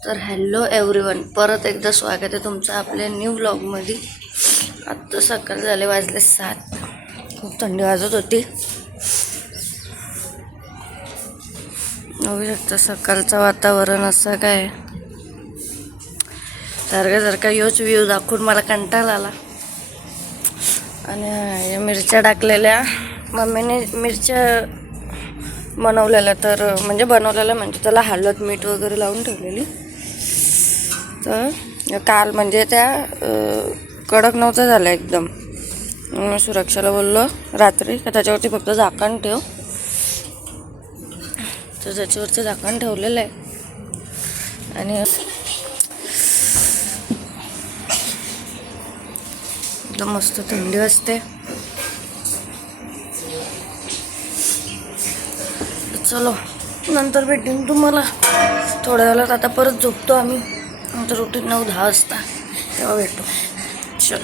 तर hello everyone, परत एकदा स्वागत आहे तुमचं आपल्या न्यू व्लॉगमध्ये. आत्ता सकाळ झाले, वाजले 7. खूप थंडी वाजत होती. बघू शकता सकाळचं वातावरण असं काय. सारखा योच व्ह्यू दाखवून मला कंटाळा आला. आणि या मिरच्या टाकलेल्या मम्मीने, मिरच्या बनवलेल्या, बनवलेल्या म्हणजे त्याला हळद मीठ वगैरे लावून ठेवलेली. तर काल म्हणजे त्या कडक नव्हतं झालं एकदम. मी सुरक्षाला बोललो रात्री का त्याच्यावरती फक्त झाकण ठेव, तर त्याच्यावरती झाकण ठेवलेलं आहे. आणि एकदम मस्त थंडी वाजते. चलो नंतर भेटेन तुम्हाला थोड्या वेळात. आता परत झोपतो आम्ही, नंतर रुटीन 9-10 वाजता तेव्हा भेटू. चल.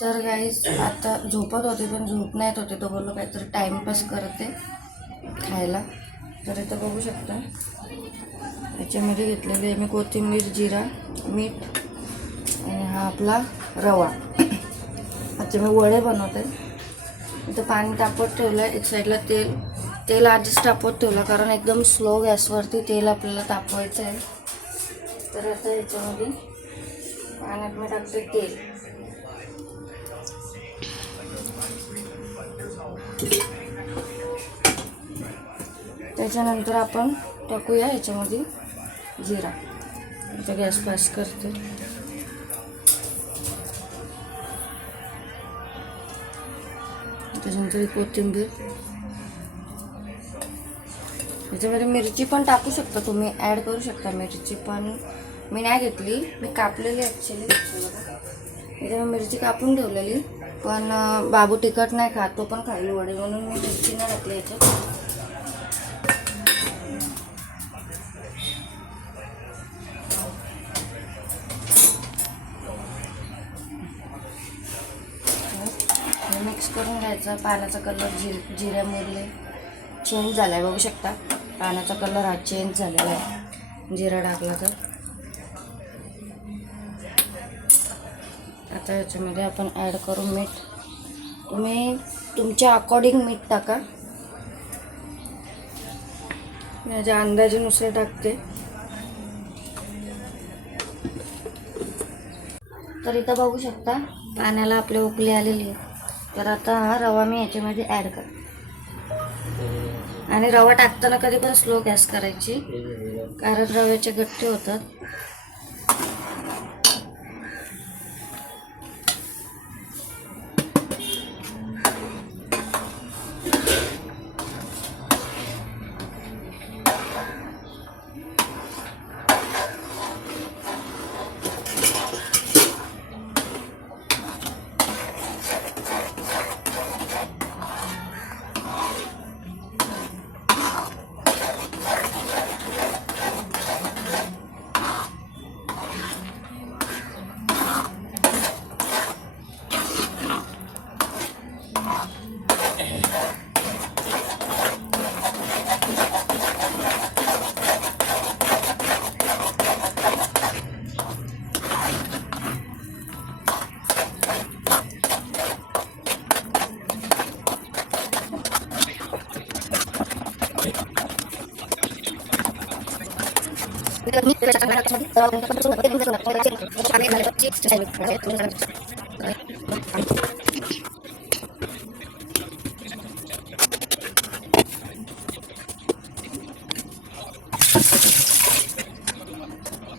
तर गाईज आता झोपत होते पण झोप नाही येत होते, तो बोललो काहीतरी टाईमपास करते खायला. तर इथं बघू शकता याच्यामध्ये घेतलेली आहे मी कोथिंबीर, जिरा, मीठ आणि हा आपला रवा. आता मी वडे बनवते. इथं पाणी तापत ठेवलं आहे. एक साईडला तेल आधीच तापत ठेवलं, कारण एकदम स्लो गॅसवरती तेल आपल्याला तापवायचं आहे. तर आता याच्यामध्ये पाण्यात मी टाकते तेल. त्याच्यानंतर आपण टाकूया याच्यामध्ये जिरा. आता गॅस पास करते. त्याच्यानंतर कोथिंबीर. याच्यामध्ये मिरची पण टाकू शकता तुम्ही, ॲड करू शकता मिरची, पण मी नाही घेतली, मी कापलेली ॲक्च्युली. याच्यामध्ये मिरची कापून ठेवलेली, पण बाबू तिखट नाही खात, तो पण खायला वडे, म्हणून मी मिरची नाही टाकली याच्यात. मिक्स करून घ्यायचा. पाण्याचा कलर जिऱ्यामुळे चेंज झाला आहे, बघू शकता पाण्याचा कलर हा चेंज झालेला आहे जिरा टाकला तर. आता याच्यामध्ये आपण ॲड करू मीठ. तुम्ही तुमच्या अकॉर्डिंग मीठ टाका, माझ्या अंदाजानुसार टाकते. तर इथं बघू शकता पाण्याला आपले उकळी आलेली आहे. तर आता हा रवा मी याच्यामध्ये ॲड करते. आणि रवा टाकताना कधी पण स्लो गॅस करायची, कारण रव्याचे गट्टे होतात.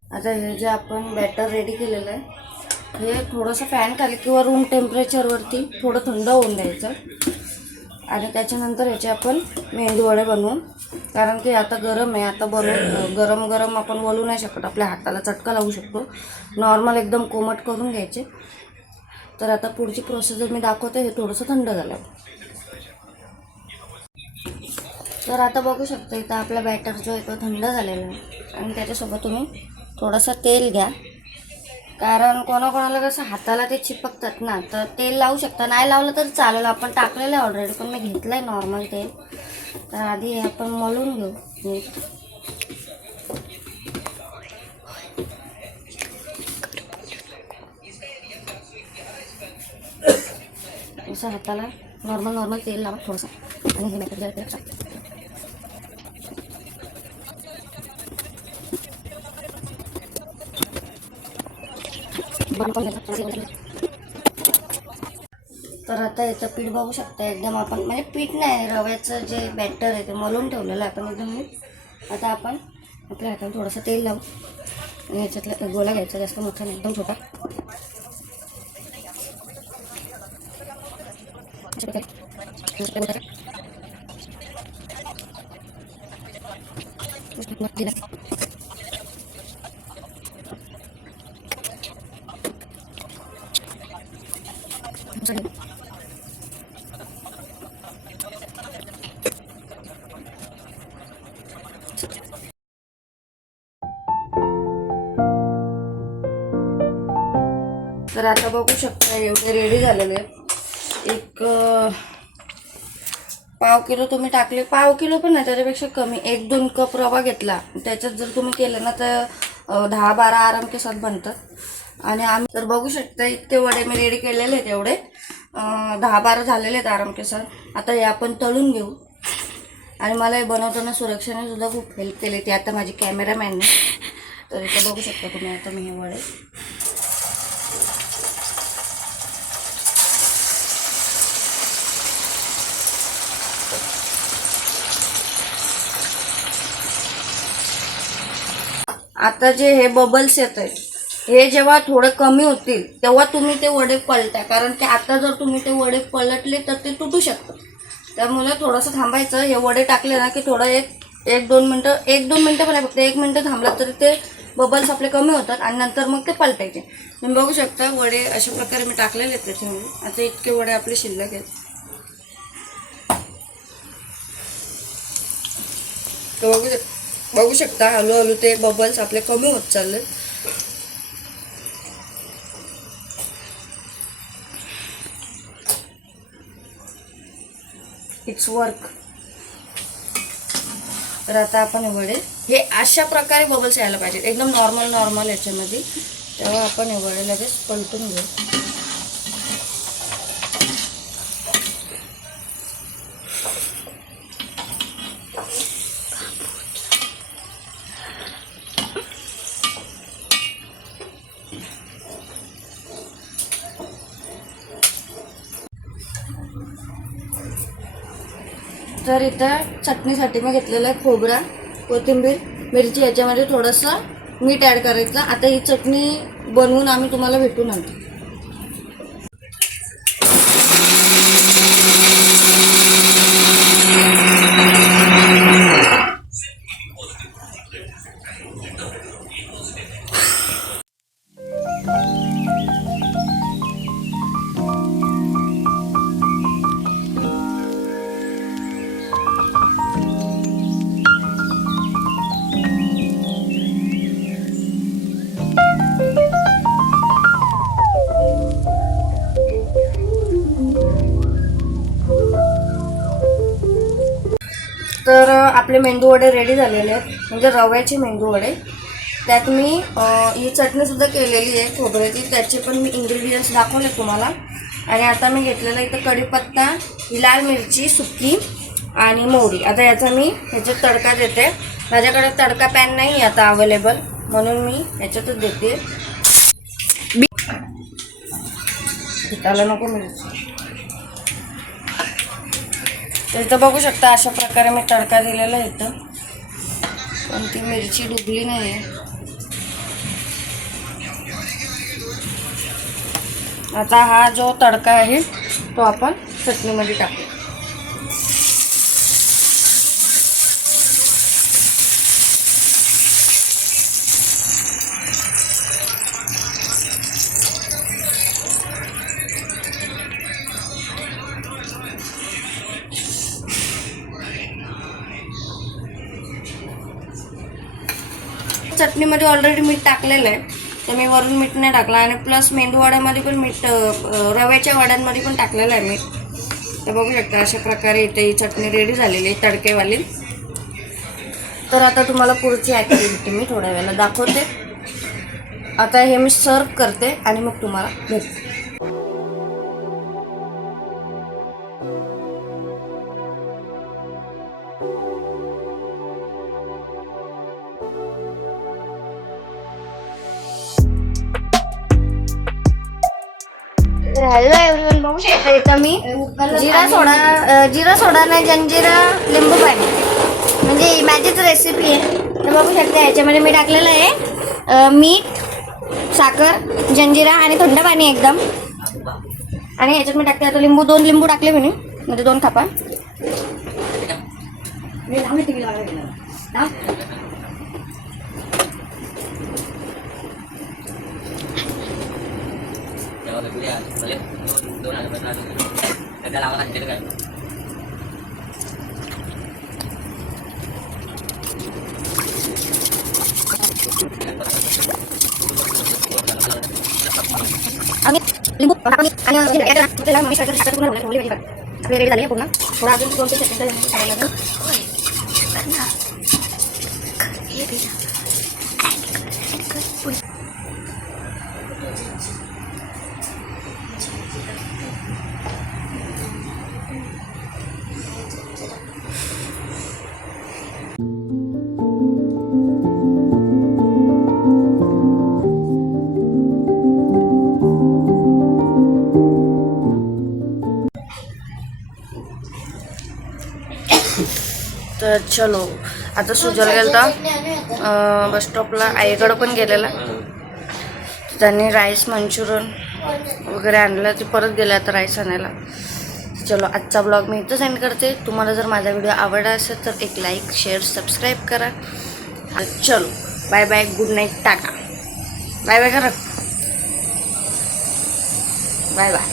आता हे जे आपण बॅटर रेडी केलेलं आहे, हे थोडंसं फॅन खाली किंवा रूम टेम्परेचरवरती थोडं थंड होऊन द्यायचं. आणि त्याच्यानंतर याचे आपण मेंदूवडे बनवून, कारण की आता गरम आहे, आता गरम आपण वळू नाही शकत, आपल्या हाताला चटका लागू शकतो. नॉर्मल एकदम कोमट करून घ्यायचे. तर आता पुढची प्रोसेस मी दाखवते. हे थोडंसं थंड झालं. तर आता बघू शकता इथं आपला बॅटर जो आहे तो थंड झालेला आहे. आणि त्याच्यासोबत तुम्ही थोडंसं तेल घ्या, कारण कोणाकोणाला कसं हाताला ते चिपकतात ना, तर तेल लावू शकता. नाही लावलं तर चालेल, आपण टाकलेलं आहे ऑलरेडी, पण मी घेतलं आहे नॉर्मल तेल. तर आधी हे आपण मळून घेऊ. थोडंसं हाताला नॉर्मल तेल लावा थोडंसं आणि हे बॅटर जायचं तर आता याचं पीठ बघू शकता एकदम आपण म्हणजे पीठ नाही रव्याचं जे बॅटर आहे ते मलून ठेवलेलं आहे आपण एकदम नीट. आता आपण आपल्या हाताला थोडंसं तेल लावू आणि याच्यातला गोला घ्यायचा जास्त मोठा नाही एकदम छोटा तर आता बघू शकता एवढे रेडी झालेले एक पाव किलो तुम्ही टाकले पाव किलो पण नाही त्याच्यापेक्षा कमी 1-2 कप रवा घेतला त्याच्यात जर तुम्ही केलं ना तर 10-12 आराम के साथ बनतात आणि आम्ही तर बघू शकता इतके वडे मी रेडी केलेले आहेत एवढे 10-12 झालेले आहेत आराम के साथ. आता हे आपण तळून घेऊ आणि मला हे बनवताना सुरक्षाने सुद्धा खूप हेल्प केली ती आता माझी कॅमेरामॅनने. तर इथं बघू शकता तुम्ही आता मी हे वडे आता जे हे बबल्स येत आहेत हे जेव्हा थोडं कमी होतील तेव्हा तुम्ही ते वडे पलटा कारण की आता जर तुम्ही ते वडे पलटले तर ते तुटू शकतं. त्यामुळे थोडंसं थांबायचं. हे वडे टाकले ना की थोडं 1-2 मिनटं 1-2 मिनटं पण फक्त 1 मिनटं थांबलं तरी ते बबल्स आपले कमी होतात आणि नंतर मग ते पलटायचे. तुम्ही बघू शकता वडे अशा प्रकारे मी टाकलेले आहेत त्याच्यामध्ये. आता इतके वडे आपले शिल्लक आहेत. तर बघू शकता हळूहळू ते बबल्स आपले कमी होत चालले. It's work. तर आता आपण वडे हे अशा प्रकारे बबल्स यायला पाहिजे एकदम नॉर्मल याच्यामध्ये. तेव्हा आपण हे वडे लगेच पलटून घेऊ. तर इथं चटणीसाठी मी घेतलेलं आहे खोबरा, कोथिंबीर, मिरची याच्यामध्ये थोडंसं मीठ ॲड करायचं. आता ही चटणी बनवून आम्ही तुम्हाला भेटून आणतो. तर आपले मेंदू वडे रेडी झालेले आहेत म्हणजे रव्याचे मेंदू वडे. त्यात मी ही चटणीसुद्धा केलेली आहे खोबऱ्याची. त्याचे पण मी इंग्रेडियंट्स दाखवले तुम्हाला. आणि आता मी घेतलेला इथं कढीपत्ता, लाल मिरची सुकी आणि मोहरी. आता याचा मी ह्याच्यात तडका देते. माझ्याकडे तडका पॅन नाही आहे आता अवेलेबल म्हणून मी ह्याच्यातच देते. त्याला नको मिरची. तर इथं बघू शकता अशा प्रकारे मी तडका दिलेला आहे इथं. पण ती मिरची डुबली नाही आहे. आता हा जो तडका आहे तो आपण चटणीमध्ये टाकू. चटणीमध्ये ऑलरेडी मीठ टाकलेलं आहे तर मी वरून मीठ नाही टाकलं आणि प्लस मेंदू वड्यामध्ये पण मीठ रव्याच्या वड्यांमध्ये पण टाकलेलं आहे मीठ. तर बघू शकता अशा प्रकारे इथे ही चटणी रेडी झालेली आहे तडकेवाली. तर आता तुम्हाला पुढची ॲक्टिव्हिटी मी थोड्या वेळेला दाखवते. आता हे मी सर्व करते आणि मग तुम्हाला भेटते. तर हॅलो एव्हरीवन, बघू शकता इथं मी जिरा सोडा नाही, जंजिरा लिंबू पाणी म्हणजे माझीच रेसिपी आहे. तर बघू शकता याच्यामध्ये मी टाकलेलं आहे मीठ, साखर, जंजिरा आणि थंड पाणी एकदम. आणि याच्यात मी टाकते आता लिंबू, 2 लिंबू टाकले मी म्हणजे 2 खापा. आणि लिंबू टाकून आणि आपली रेडी झाली आहे पूर्ण. थोडा अजून 2-3 सेकंद तर चलो आता सुजल गेलता बस स्टॉपला, आईकडं पण गेलेला. त्यांनी राईस मंचुरियन वगैरे आणलं, ते परत गेले आता राईस आणायला. चलो आजचा ब्लॉग मी इथं सेंड करते. तुम्हाला जर माझा व्हिडिओ आवडला असेल तर एक लाईक, शेअर, सबस्क्राईब करा. चलो bye bye, good night, ta-ta, bye bye करा, बाय बाय.